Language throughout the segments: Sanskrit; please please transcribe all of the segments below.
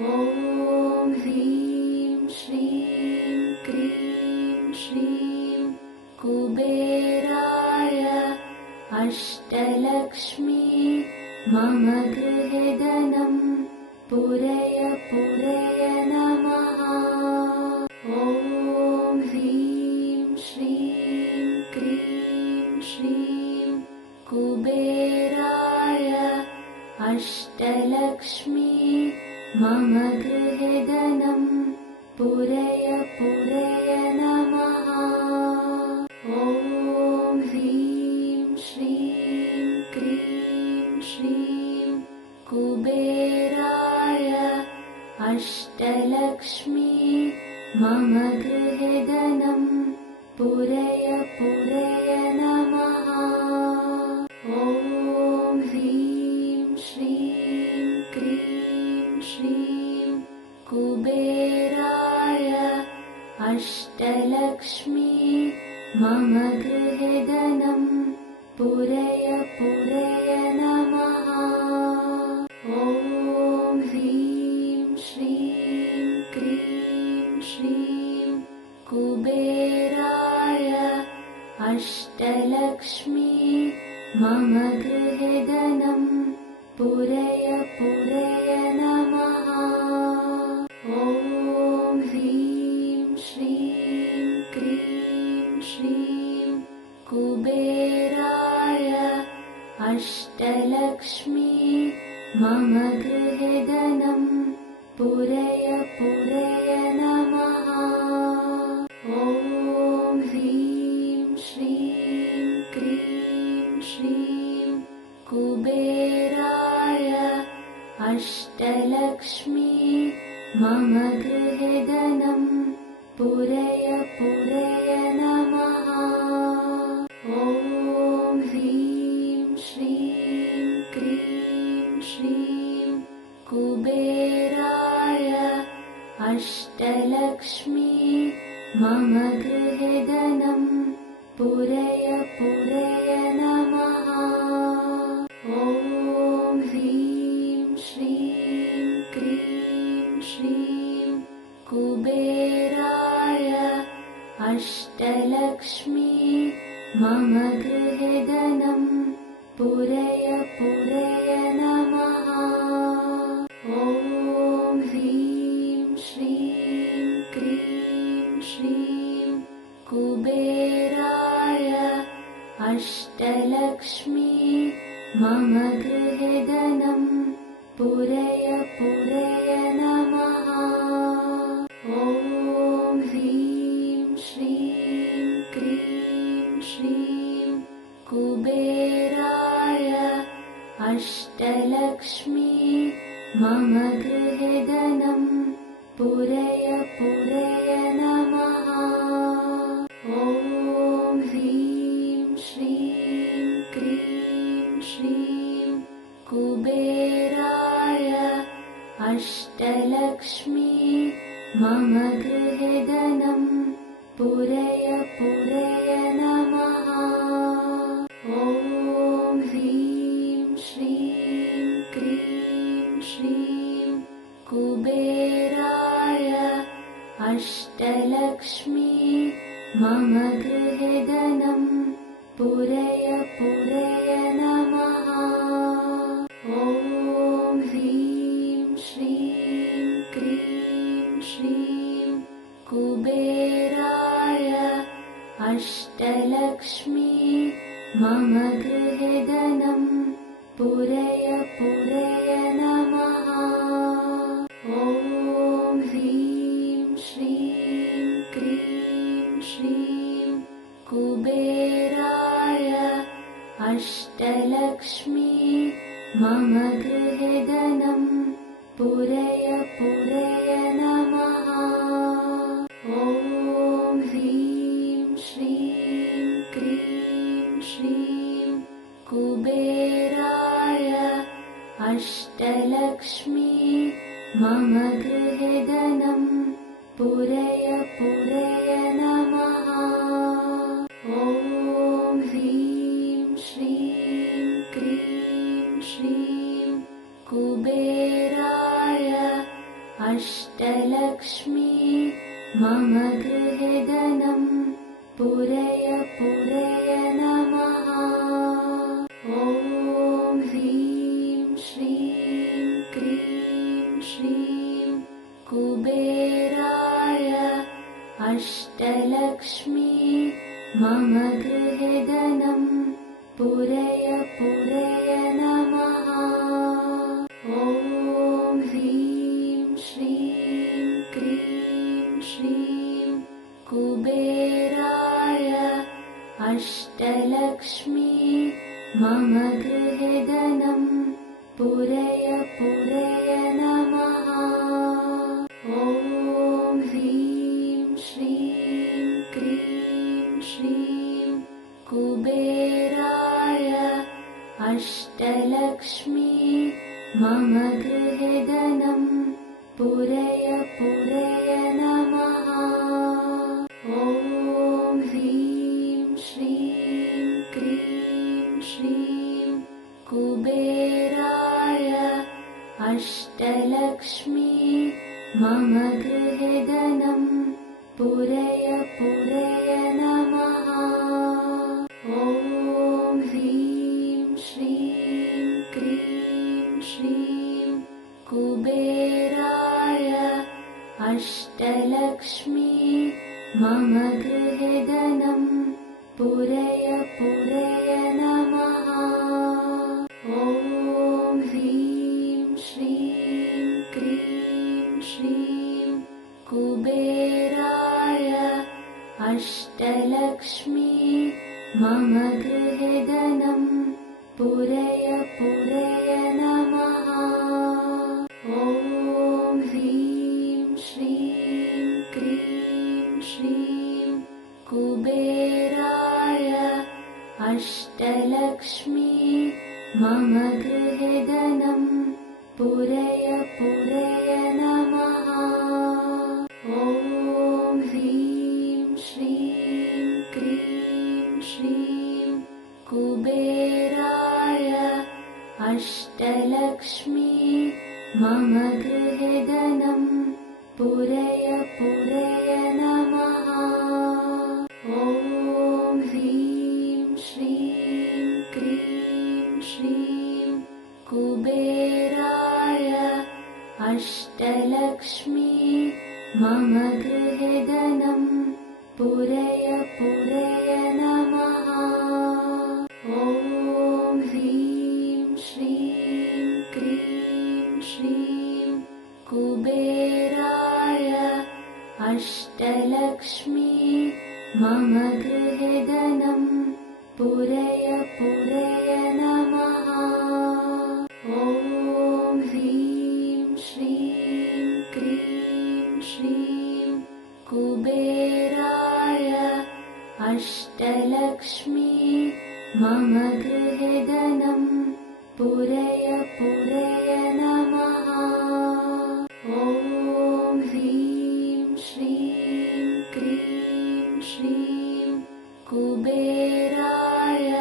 ॐ ह्रीं श्रीं क्रीं श्रीं कुबेराय अष्टलक्ष्मी मम गृहे धनं पूरय पूरय नमः। ॐ ह्रीं श्रीं क्रीं श्रीं कुबेराय अष्टलक्ष्मी मम गृहे धनं पूरय पूरय नमः। ॐ ह्रीं श्रीं क्रीं श्रीं कुबेराय अष्टलक्ष्मी मम गृहे धनं पूरय पूरय नमः। ॐ ह्रीं श्रीं क्रीं श्रीं कुबेराय अष्टलक्ष्मी मम गृहे धनं पूरय पूरय नमः। ॐ ह्रीं श्रीं क्रीं श्रीं कुबेराय अष्टलक्ष्मी मम गृहे धनं पूरय पूरय नमः। ॐ ह्रीं श्रीं क्रीं श्रीं कुबेराय अष्टलक्ष्मी मम गृहे धनं पूरय पूरय नमः। ॐ ह्रीं श्रीं क्रीं श्रीं कुबेराय अष्टलक्ष्मी मम गृहे धनं पूरय पूरय नमः। ॐ ह्रीं श्रीं क्रीं श्रीं कुबेराय अष्टलक्ष्मी मम गृहे धनं पूरय पूरय नमः। ॐ ह्रीं श्रीं क्रीं श्रीं कुबेराय अष्टलक्ष्मी मम गृहे धनं पूरय पूरय नमः। ॐ ह्रीं श्रीं क्रीं श्रीं कुबेराय अष्टलक्ष्मी मम गृहे धनं पूरय पूरय नमः। ॐ ह्रीं श्रीं क्रीं श्रीं कुबेराय अष्टलक्ष्मी मम गृहे धनं पूरय पूरय नमः। ॐ ह्रीं श्रीं क्रीं श्रीं कुबेराय अष्टलक्ष्मी मम गृहे धनं पूरय पूरय नमः। ॐ ह्रीं श्रीं क्रीं श्रीं कुबेराय अष्टलक्ष्मी मम गृहे धनं पूरय पूरय नमः। ॐ ह्रीं श्रीं क्रीं श्रीं कुबेराय अष्टलक्ष्मी मम गृहे धनं पूरय पूरय नमः। ॐ ह्रीं श्रीं क्रीं श्रीं कुबेराय अष्टलक्ष्मी मम गृहे धनं पूरय पूरय नमः। ॐ ह्रीं श्रीं क्रीं श्रीं कुबेराय अष्टलक्ष्मी मम गृहे धनं पूरय पूरय नमः। ॐ ह्रीं श्रीं क्रीं श्रीं कुबेराय अष्टलक्ष्मी मम गृहे धनं पूरय पूरय नमः। ॐ ह्रीं श्रीं क्रीं श्रीं कुबेराय अष्टलक्ष्मी मम गृहे धनं पूरय पूरय नमः। ॐ ह्रीं श्रीं क्रीं श्रीं कुबेराय अष्टलक्ष्मी मम गृहे धनं पूरय पूरय नमः। ॐ ह्रीं श्रीं क्रीं श्रीं कुबेराय अष्टलक्ष्मी मम गृहे धनं पूरय पूरय नमः। ॐ ह्रीं श्रीं क्रीं श्रीं कुबेराय अष्टलक्ष्मी मम गृहे धनं पूरय पूरय नमः। ॐ ह्रीं श्रीं क्रीं श्रीं कुबेराय अष्टलक्ष्मी मम गृहे धनं पूरय पूरय नमः। ॐ ह्रीं श्रीं क्रीं श्रीं कुबेराय अष्टलक्ष्मी मम गृहे धनं पूरय पूरय नमः। ॐ ह्रीं श्रीं क्रीं श्रीं कुबेराय अष्टलक्ष्मी मम गृहे धनं पूरय पूरय नमः। ॐ ह्रीं श्रीं क्रीं श्रीं कुबेराय अष्टलक्ष्मी मम गृहे धनं पूरय पूरय नमः। ॐ ह्रीं श्रीं क्रीं श्रीं कुबेराय अष्टलक्ष्मी मम गृहे धनं पूरय पूरय नमः। ॐ ह्रीं श्रीं क्रीं श्रीं कुबेराय अष्टलक्ष्मी मम गृहे धनं पूरय पूरय नमः। ॐ ह्रीं श्रीं क्रीं श्रीं कुबेराय अष्टलक्ष्मी मम गृहे धनं पूरय पूरय नमः। ॐ ह्रीं श्रीं क्रीं श्रीं कुबेराय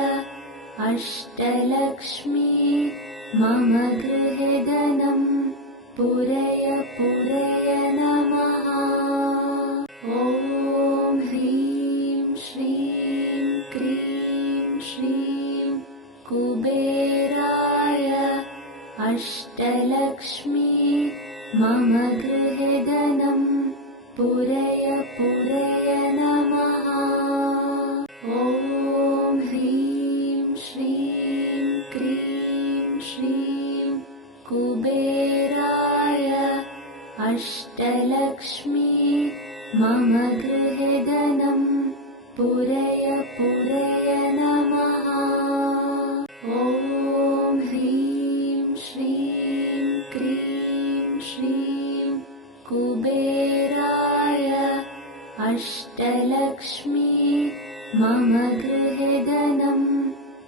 अष्टलक्ष्मी मम गृहे धनं पूरय पूरय नमः। ॐ ह्रीं श्रीं क्रीं श्रीं कुबेराय अष्टलक्ष्मी मम गृहे धनं पूरय पूरय नमः। ॐ ह्रीं श्रीं क्रीं श्रीं कुबेराय अष्टलक्ष्मी मम गृहे धनं पूरय पूरय नमः। ॐ ह्रीं श्रीं क्रीं श्रीं कुबेराय अष्टलक्ष्मी मम गृहे धनं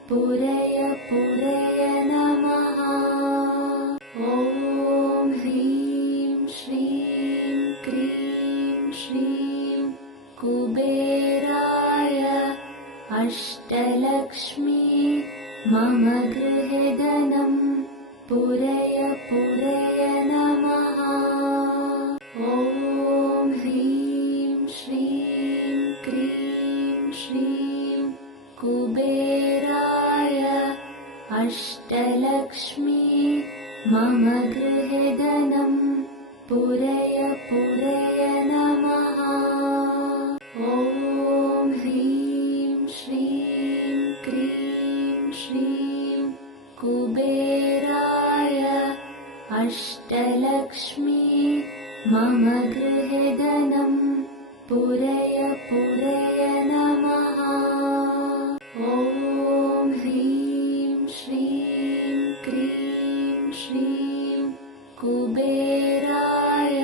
पूरय पूरय नमः। ॐ ह्रीं श्रीं क्रीं श्रीं कुबेराय अष्टलक्ष्मी मम गृहे धनं पूरय पूरय नमः। मम गृहे धनं पूरय पूरय नमः। ॐ ह्रीं श्रीं क्रीं श्रीं कुबेराय अष्टलक्ष्मी मम गृहे धनं पूरय पूरय नमः। ॐ ह्रीं श्रीं क्रीं श्रीं कुबेराय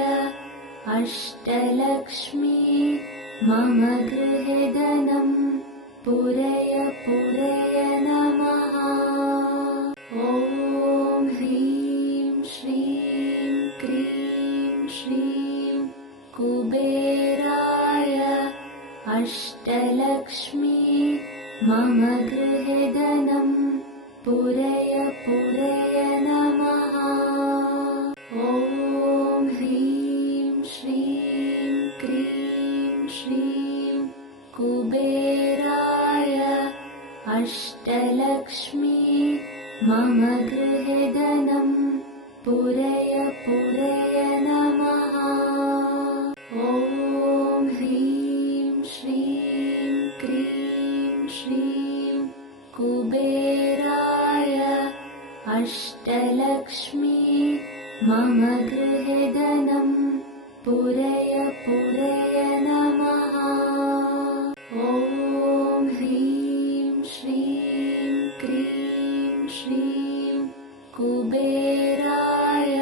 अष्टलक्ष्मी मम गृहे धनं पूरय पूरय नमः। ॐ ह्रीं श्रीं क्रीं श्रीं कुबेराय अष्टलक्ष्मी मम गृहे धनं पूरय पूरय नमः। ॐ ह्रीं श्रीं क्रीं श्रीं कुबेराय अष्टलक्ष्मी मम गृहे धनं पूरय पूरय नमः। ॐ ह्रीं श्रीं क्रीं श्रीं कुबेराय अष्टलक्ष्मी मम गृहे धनं पूरय पूरय नमः। ॐ ह्रीं श्रीं क्रीं श्रीं कुबेराय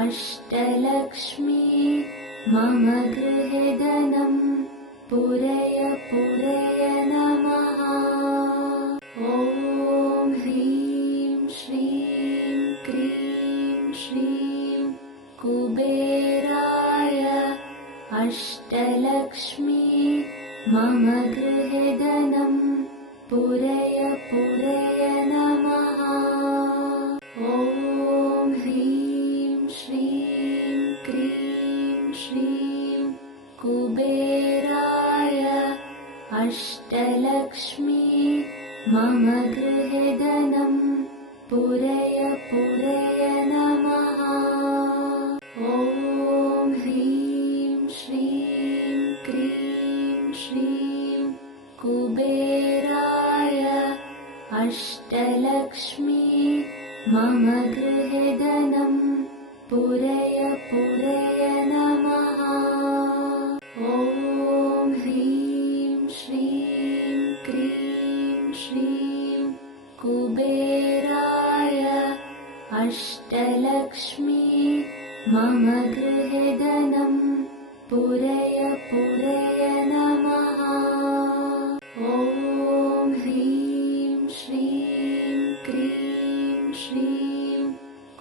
अष्टलक्ष्मी मम गृहे धनं पूरय पूरय नमः। ॐ ह्रीं श्रीं क्रीं श्रीं कुबेराय अष्टलक्ष्मी मम गृहे धनं पूरय पूरय नमः। ॐ ह्रीं श्रीं क्रीं श्रीं कुबेराय अष्टलक्ष्मी मम गृहे धनं पूरय पूरय नमः। ॐ ह्रीं श्रीं क्रीं श्रीं कुबेराय अष्टलक्ष्मी मम गृहे धनं पूरय पूरय नमः। ॐ ह्रीं श्रीं क्रीं श्रीं कुबेराय अष्टलक्ष्मी मम गृहे धनं पूरय पूरय नमः। ॐ ह्रीं श्रीं क्रीं श्रीं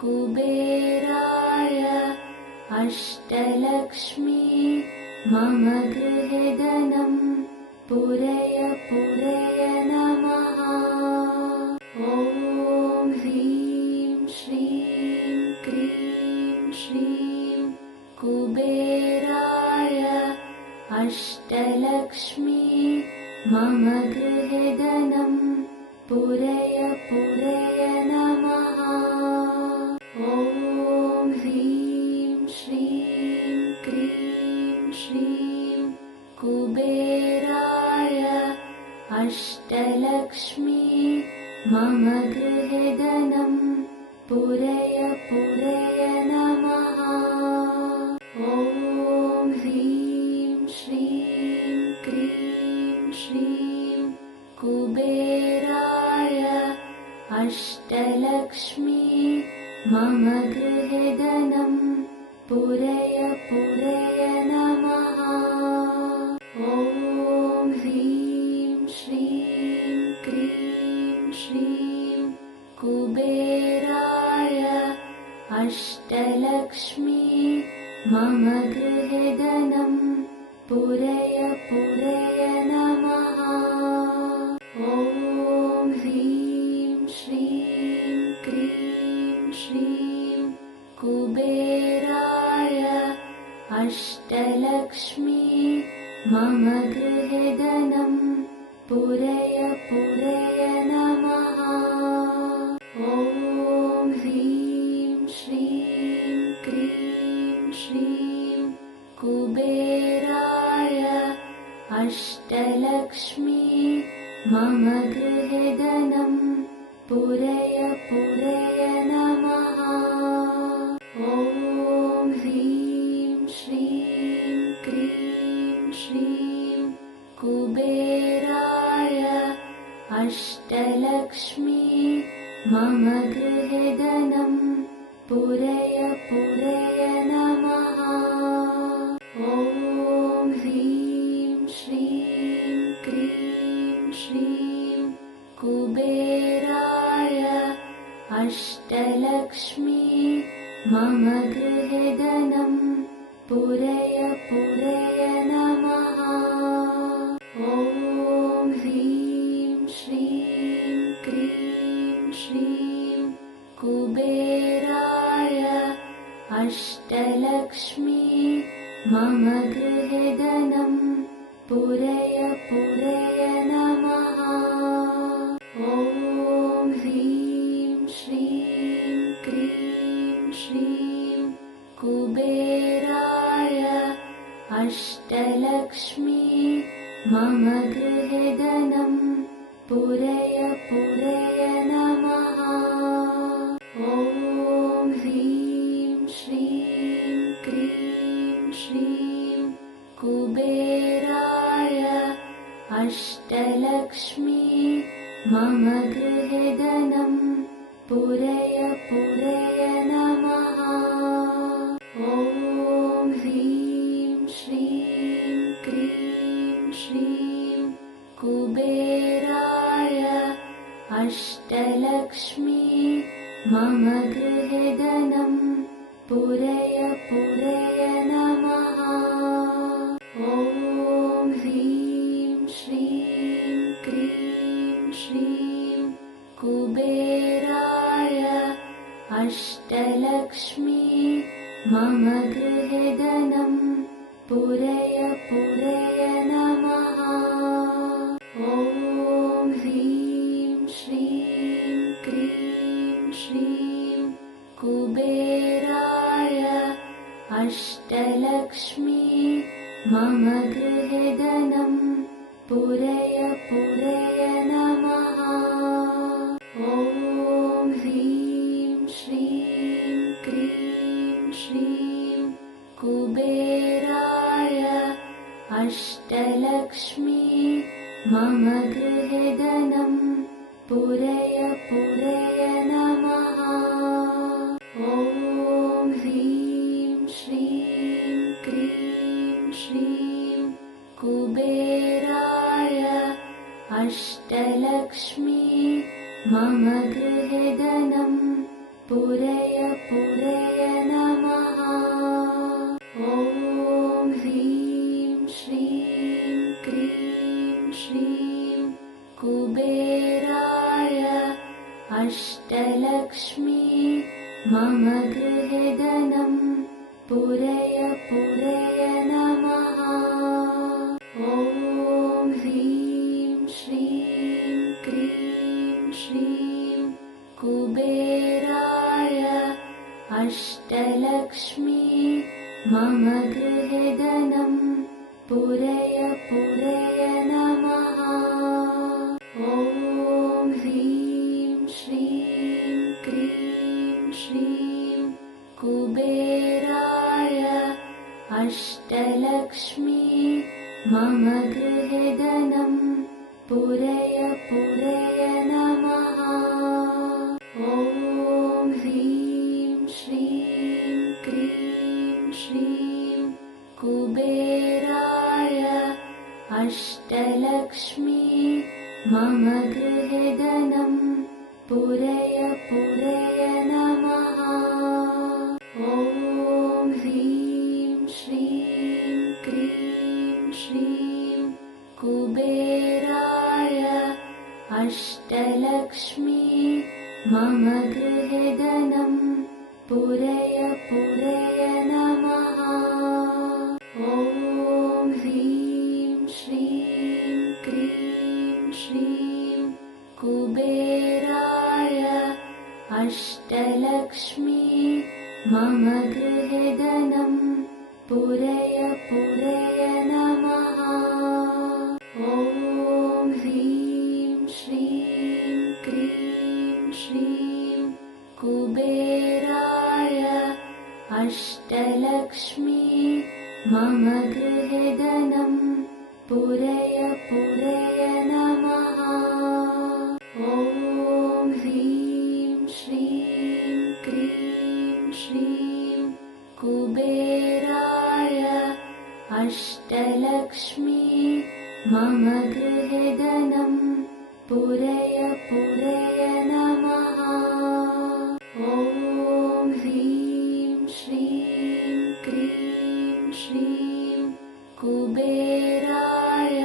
कुबेराय अष्टलक्ष्मी मम गृहे धनं पूरय पूरय नमः। ॐ ह्रीं श्रीं क्रीं श्रीं कुबेराय अष्टलक्ष्मी मम गृहे धनं पूरय पूरय नमः। ॐ ह्रीं श्रीं क्रीं श्रीं कुबेराय अष्टलक्ष्मी मम गृहे धनं पूरय पूरय नमः। ॐ ह्रीं श्रीं क्रीं श्रीं कुबेराय अष्टलक्ष्मी मम गृहे धनं पूरय पूरय नमः। ॐ ह्रीं श्रीं क्रीं श्रीं कुबेराय अष्टलक्ष्मी मम गृहे धनं पूरय पूरय नमः। ॐ ह्रीं श्रीं क्रीं श्रीं कुबेराय अष्टलक्ष्मी मम गृहे धनं पूरय पूरय नमः। ॐ ह्रीं कुबेराय अष्टलक्ष्मी मम गृहे धनं पूरय पूरय नमः। ॐ ह्रीं श्रीं क्रीं श्रीं कुबेराय अष्टलक्ष्मी मम गृहे धनं पूरय पूरय नमः। ॐ ह्रीं श्रीं क्रीं श्रीं कुबेराय अष्टलक्ष्मी मम गृहे धनं पूरय पूरय नमः। ॐ ह्रीं श्रीं क्रीं श्रीं कुबेराय अष्टलक्ष्मी मम गृहे धनं पूरय पूरय नमः। ॐ ह्रीं श्रीं क्रीं श्रीं कुबेराय अष्टलक्ष्मी मम गृहे धनं पूरय पूरय नमः। ॐ ह्रीं श्रीं क्रीं श्रीं कुबेराय अष्टलक्ष्मी मम गृहे धनं पूरय पूरय नमः। ॐ ह्रीं श्रीं क्रीं श्रीं कुबेराय अष्टलक्ष्मी मम गृहे धनं पूरय पूरय नमः। ॐ ह्रीं श्रीं क्रीं श्रीं कुबेराय अष्टलक्ष्मी मम गृहे धनं पूरय पूरय नमः। ॐ ह्रीं श्रीं क्रीं श्रीं कुबेराय अष्टलक्ष्मी मम गृहे धनं पूरय पूरय नमः। ॐ ह्रीं श्रीं क्रीं श्रीं कुबेराय अष्टलक्ष्मी मम गृहे धनं पूरय पूरय नमः। ॐ ह्रीं श्रीं क्रीं श्रीं कुबेराय अष्टलक्ष्मी मम गृहे धनं पूरय पूरय नमः। ॐ ह्रीं श्रीं क्रीं श्रीं कुबेराय अष्टलक्ष्मी मम गृहे धनं पूरय पूरय नमः। ॐ ह्रीं श्रीं क्रीं श्रीं कुबेराय अष्टलक्ष्मी मम गृहे धनं पूरय पूरय नमः। ॐ ह्रीं श्रीं क्रीं श्रीं कुबेराय अष्टलक्ष्मी मम गृहे धनं पूरय पूरय नमः। ॐ ह्रीं श्रीं क्रीं श्रीं कुबेराय अष्टलक्ष्मी मम गृहे धनं पूरय पूरय नमः। ॐ ह्रीं श्रीं क्रीं श्रीं कुबेराय अष्टलक्ष्मी मम गृहे धनं पूरय पूरय नमः। ॐ ह्रीं श्रीं क्रीं श्रीं कुबेराय अष्टलक्ष्मी मम गृहे धनं पूरय पूरय अष्टलक्ष्मी मम गृहे धनं पूरय पूरय नमः। ॐ ह्रीं श्रीं क्रीं श्रीं कुबेराय अष्टलक्ष्मी मम गृहे धनं पूरय पूरय नमः। ॐ ह्रीं श्रीं क्रीं श्रीं कुबेराय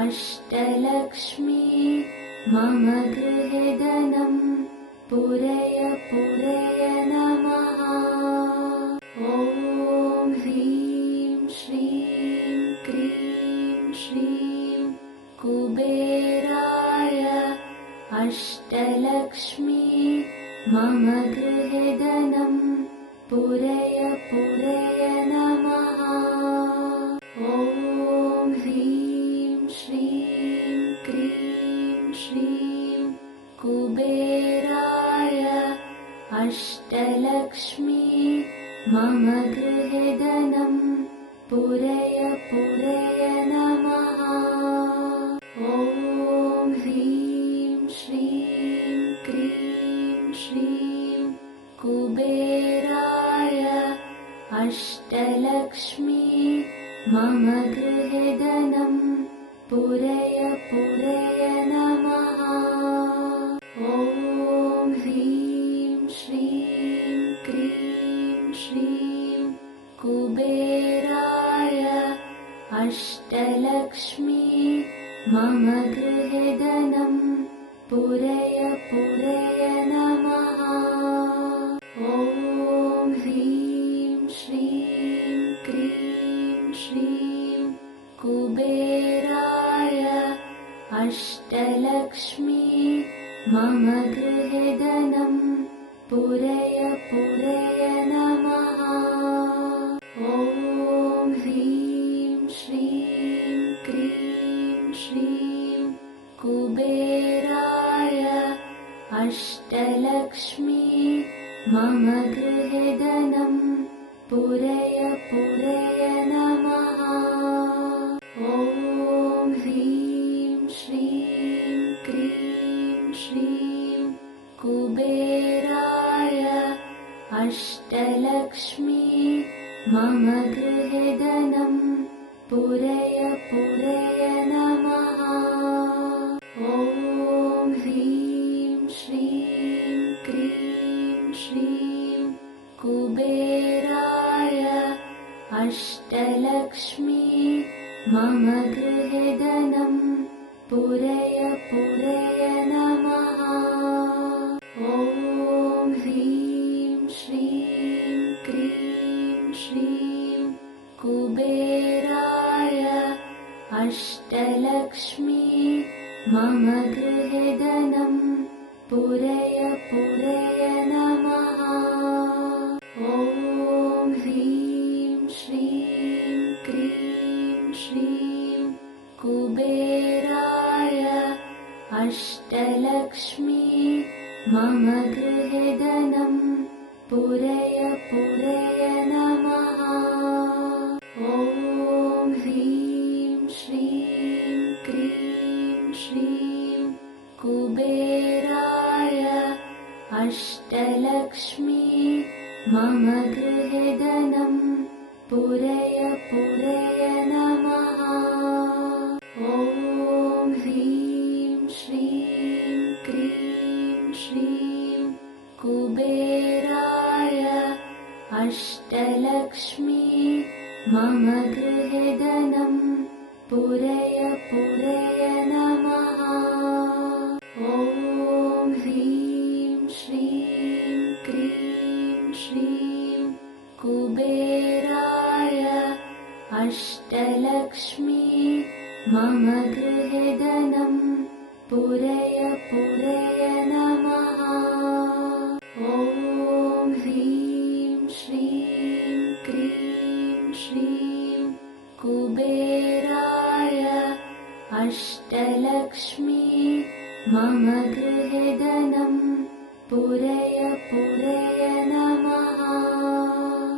अष्टलक्ष्मी मम गृहे धनं पूरय पूरय नमः। ॐ ह्रीं श्रीं क्रीं श्रीं कुबेराय अष्टलक्ष्मी मम गृहे धनं पूरय पूरय नमः। ॐ ह्रीं श्रीं क्रीं श्रीं कुबेराय अष्टलक्ष्मी मम गृहे धनं पूरय पूरय नमः। ॐ ह्रीं श्रीं क्रीं श्रीं कुबेराय अष्टलक्ष्मी मम गृहे धनं पूरय पूरय नमः। ॐ ह्रीं श्रीं क्रीं श्रीं कुबेराय अष्टलक्ष्मी मम गृहे धनं पूरय पूरय नमः। ॐ ह्रीं श्रीं क्रीं श्रीं कुबेराय अष्टलक्ष्मी मम गृहे धनं पूरय पूरय नमः। ॐ ह्रीं श्रीं क्रीं श्रीं कुबेराय अष्टलक्ष्मी मम गृहे धनं पूरय पूरय नमः। ॐ ह्रीं श्रीं क्रीं श्रीं कुबेराय अष्टलक्ष्मी मम गृहे धनं पूरय पूरय नमः। ॐ ह्रीं श्रीं क्रीं श्रीं कुबेराय अष्टलक्ष्मी मम गृहे धनं पूरय पूरय नमः। ॐ ह्रीं श्रीं क्रीं श्रीं कुबेराय अष्टलक्ष्मी मम गृहे धनं पूरय पूरय नमः। ॐ ह्रीं श्रीं क्रीं श्रीं कुबेराय अष्टलक्ष्मी मम गृहे धनं पूरय पूरय नमः। ॐ ह्रीं श्रीं क्रीं श्रीं कुबेराय अष्टलक्ष्मी मम गृहे धनं पूरय पूरय नमः। ॐ ह्रीं श्रीं क्रीं श्रीं कुबेराय अष्टलक्ष्मी मम गृहे धनं पूरय पूरय नमः। ॐ ह्रीं श्रीं क्रीं श्रीं कुबेराय अष्टलक्ष्मी मम गृहे धनं पूरय पूरय नमः। ॐ ह्रीं श्रीं क्रीं श्रीं कुबेराय अष्टलक्ष्मी मम गृहे धनं पूरय पूरय